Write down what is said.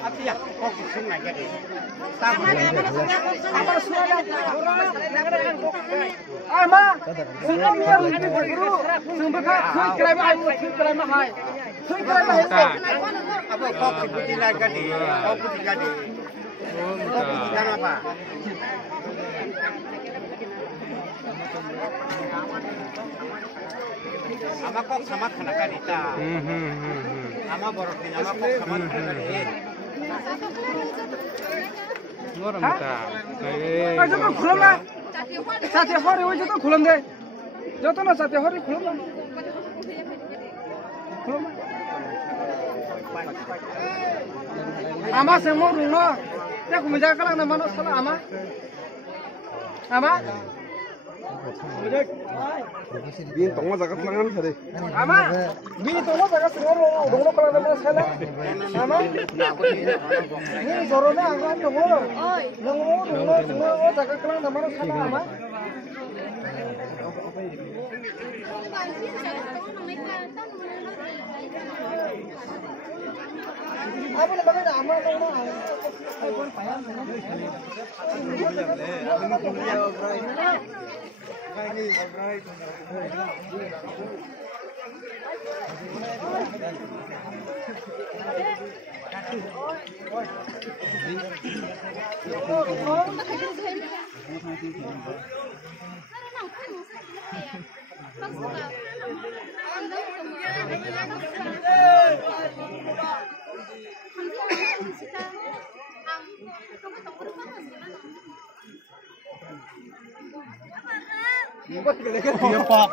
Atiya, kok sing naik tadi. Sama apa suara ama sebelum yang ini berburu sembaka kui kelai mahai kui kelai mahai apa kok putih naik tadi kok putih tadi nama apa ama kok sama kena tadi ta ama borok ni ama kok sama kena tadi Ngorong ta. Ayo kok khulom na. Sate hori ho joto khulom de. Joto na sate hori khulom na. Khulom. Ama se mo rung no. Te kumja kalang na mano sala ama. Ama. Bin tongo jagat langan sare. Ama. Bin tongo jagat singoro donglo kalang na sala. Ama. Ni zorona angan tongo. Nongo donglo singoro jagat kalang na mano sala ama. Apa na bagay na ama tongo. Ay bon payam na. Iya, Pak.